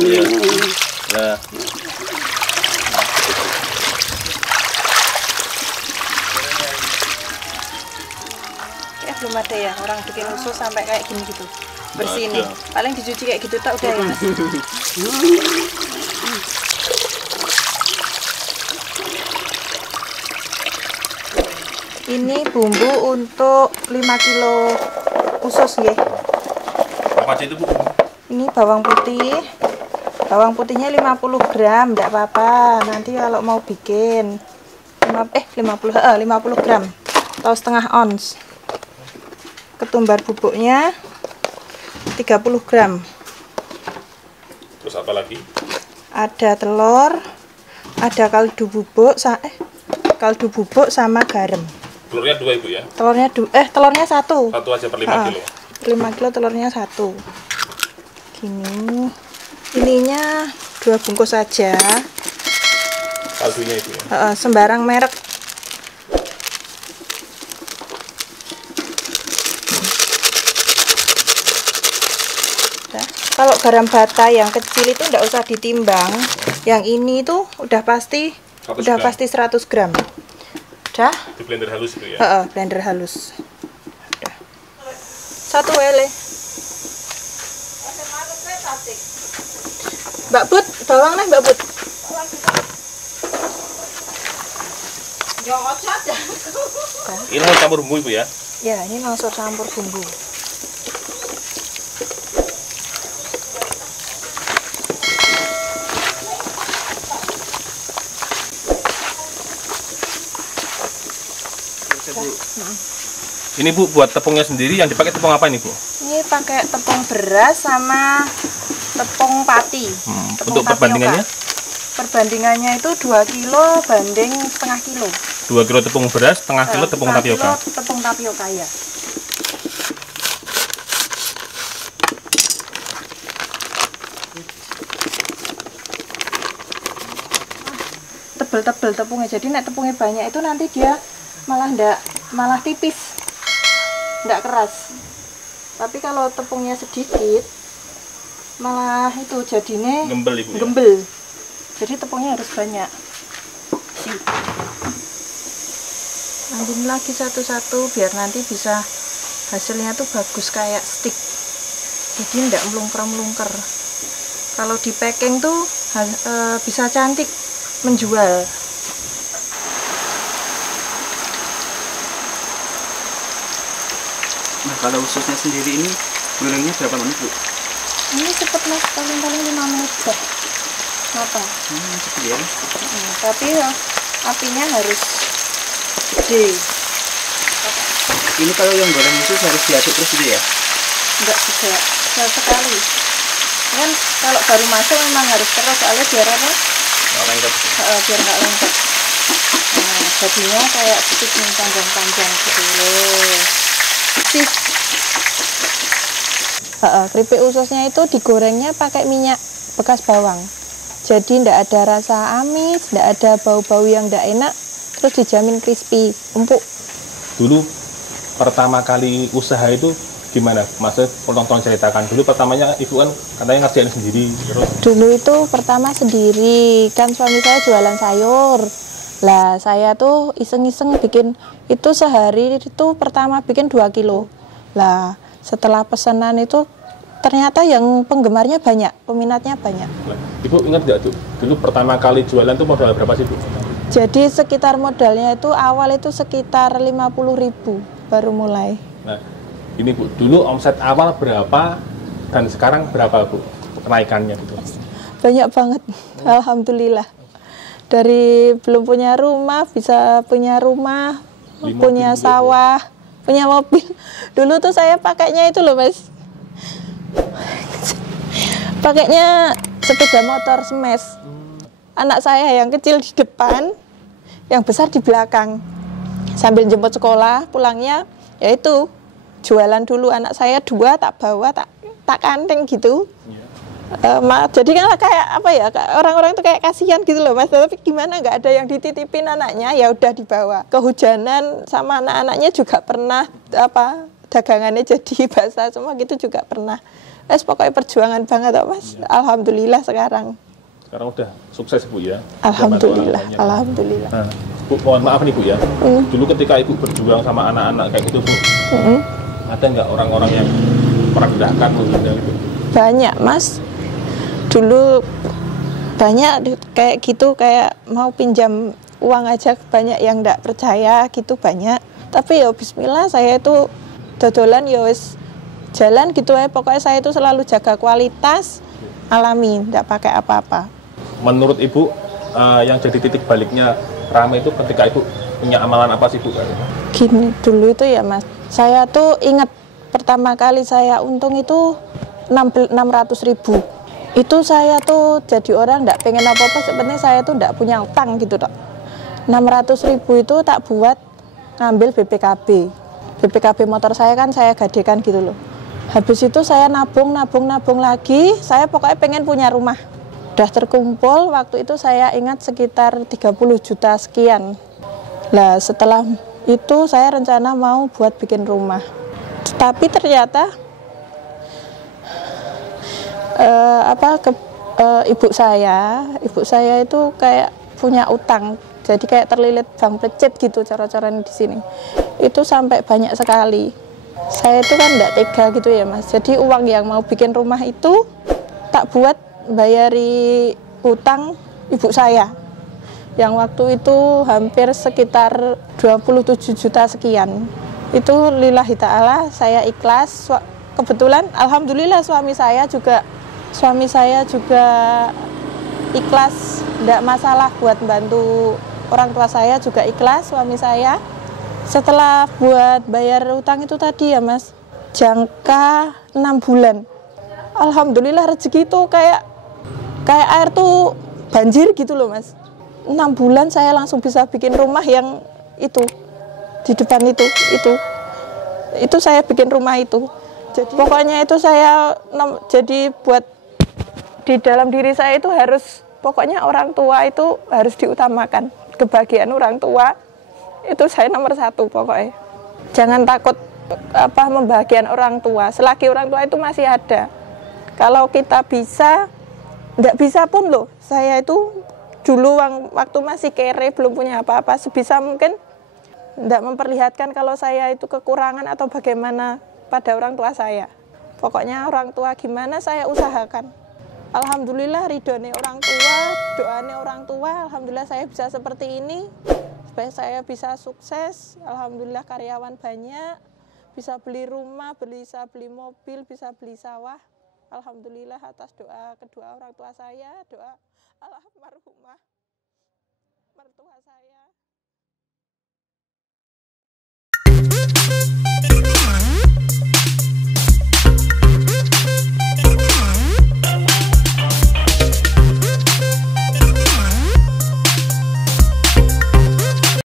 Iya. Nah. Belum ada ya orang bikin usus sampai kayak gini gitu bersih nih. Paling dicuci kayak gitu tak udah ya Mas. Ini bumbu untuk 5 kilo usus ya. Apa aja itu Bu? Ini bawang putih. Bawang putihnya 50 gram, enggak apa-apa. Nanti kalau mau bikin 50 gram atau setengah ons. Ketumbar bubuknya 30 gram. Terus apa lagi? Ada telur, ada kaldu bubuk, sama garam. Telurnya 2 Ibu ya? Telurnya 1. 1 aja per 5 kilo. 5 kilo telurnya 1. Gini. Ininya 2 bungkus saja. Kaldunya Ibu ya? Sembarang merek. Kalau garam bata yang kecil itu enggak usah ditimbang. Yang ini tuh udah pasti 100 gram. Udah? Di blender halus itu ya? Blender halus. Udah. 1 lele. Mbak Bud, bawang nih Mbak Bud. Ini langsung campur bumbu Ibu ya? Ya, ini langsung campur bumbu. Ini Bu, buat tepungnya sendiri yang dipakai tepung apa ini Bu? Ini pakai tepung beras sama tepung pati. Untuk perbandingannya? Perbandingannya itu 2 kilo banding setengah kilo. 2 kilo tepung beras, setengah kilo tepung tapioka. Tepung tapioka ya. Tebel-tebel tepungnya. Jadi nek tepungnya banyak itu nanti dia malah tipis. Nggak keras. Tapi kalau tepungnya sedikit malah itu jadinya gembel Ibu ya? Gembel. Jadi tepungnya harus banyak. Lanjutin lagi satu-satu biar nanti bisa hasilnya tuh bagus kayak stick. Jadi nggak melungker-melungker. Kalau di packing tuh bisa cantik menjual. Nah, kalau ususnya sendiri ini gorengnya berapa menit Bu? Ini cepet Mas, paling-paling 5 menit deh. Apa? Cepet ya. Tapi ya, apinya harus gede. Ini kalau yang goreng usus harus diaduk terus gitu ya? Enggak juga, sekali. Kan kalau baru masuk memang harus terus, soalnya biar apa? Nggak lengket. Biar nggak lengket. Nah, jadinya kayak stick nih panjang-panjang gitu loh. Keripik ususnya itu digorengnya pakai minyak bekas bawang. Jadi ndak ada rasa amis, ndak ada bau-bau yang ndak enak, terus dijamin crispy, empuk. Dulu pertama kali usaha itu gimana? Maksudnya tolong ceritakan dulu pertamanya Ibu kan katanya ngerjain sendiri terus. Dulu itu pertama sendiri, kan suami saya jualan sayur. Lah saya tuh iseng-iseng bikin itu sehari itu pertama bikin 2 kilo. Lah setelah pesanan itu ternyata yang penggemarnya banyak, peminatnya banyak. Nah, Ibu ingat nggak tuh dulu pertama kali jualan tuh modal berapa sih Bu? Jadi sekitar modalnya itu awal itu sekitar 50.000 baru mulai. Nah ini Bu, dulu omset awal berapa dan sekarang berapa Bu kenaikannya gitu? Banyak banget, alhamdulillah. Dari belum punya rumah bisa punya rumah, punya sawah, punya mobil. Dulu tuh saya pakainya itu loh Mas, pakainya sepeda motor smash. Anak saya yang kecil di depan, yang besar di belakang. Sambil jemput sekolah, pulangnya yaitu jualan dulu. Anak saya 2 tak bawa, tak kanteng gitu. Jadi kan kayak apa ya, orang-orang itu kayak kasihan gitu loh Mas. Tapi gimana, nggak ada yang dititipin anaknya, ya udah dibawa. Kehujanan sama anak-anaknya juga pernah dagangannya jadi basah semua gitu juga pernah. pokoknya perjuangan banget toh, Mas. Alhamdulillah sekarang. Sekarang udah sukses Bu ya. Alhamdulillah, alhamdulillah. Nah, Bu, mohon maaf nih Bu ya. Dulu ketika Ibu berjuang sama anak-anak kayak gitu Bu, ada nggak orang-orang yang merendahkan Bu gitu? Banyak, Mas. Dulu banyak kayak gitu, kayak mau pinjam uang aja banyak yang nggak percaya gitu, banyak. Tapi ya bismillah, saya itu dodolan ya wis jalan gitu ya. Pokoknya saya itu selalu jaga kualitas, alami, nggak pakai apa-apa. Menurut Ibu, yang jadi titik baliknya Rame itu ketika Ibu punya amalan apa sih Bu? Gini, dulu itu ya Mas, saya tuh ingat pertama kali saya untung itu 600.000. Itu saya tuh jadi orang nggak pengen apa-apa, sebenarnya saya tuh nggak punya utang gitu dok. 600.000 itu tak buat ngambil BPKB. BPKB motor saya kan saya gadekan gitu loh. Habis itu saya nabung lagi, saya pokoknya pengen punya rumah. Udah terkumpul, waktu itu saya ingat sekitar 30 juta sekian. Nah setelah itu saya rencana mau buat bikin rumah. Tapi ternyata ibu saya itu kayak punya utang. Jadi kayak terlilit bank plecet gitu cara-caranya di sini. Itu sampai banyak sekali. Saya itu kan enggak tega gitu ya Mas. Jadi uang yang mau bikin rumah itu tak buat bayari utang ibu saya. Yang waktu itu hampir sekitar 27 juta sekian. Itu lillahi ta'ala saya ikhlas. Kebetulan alhamdulillah suami saya juga ikhlas, enggak masalah buat bantu orang tua saya juga ikhlas suami saya. Setelah buat bayar utang itu tadi ya Mas, jangka 6 bulan. Alhamdulillah rezeki itu kayak air tuh banjir gitu loh Mas. 6 bulan saya langsung bisa bikin rumah yang itu di depan itu saya bikin rumah itu. Jadi pokoknya itu saya jadi buat di dalam diri saya itu harus pokoknya orang tua itu harus diutamakan. Kebahagiaan orang tua itu saya nomor 1 pokoknya. Jangan takut membahagiakan orang tua. Selagi orang tua itu masih ada. Kalau kita bisa, enggak bisa pun loh. Saya itu dulu waktu masih kere belum punya apa-apa, sebisa mungkin enggak memperlihatkan kalau saya itu kekurangan atau bagaimana pada orang tua saya. Pokoknya orang tua gimana saya usahakan. Alhamdulillah ridhone orang tua, doane orang tua, alhamdulillah saya bisa seperti ini. Supaya saya bisa sukses, alhamdulillah karyawan banyak, bisa beli rumah, bisa beli mobil, bisa beli sawah. Alhamdulillah atas doa kedua orang tua saya, doa almarhumah mertua saya.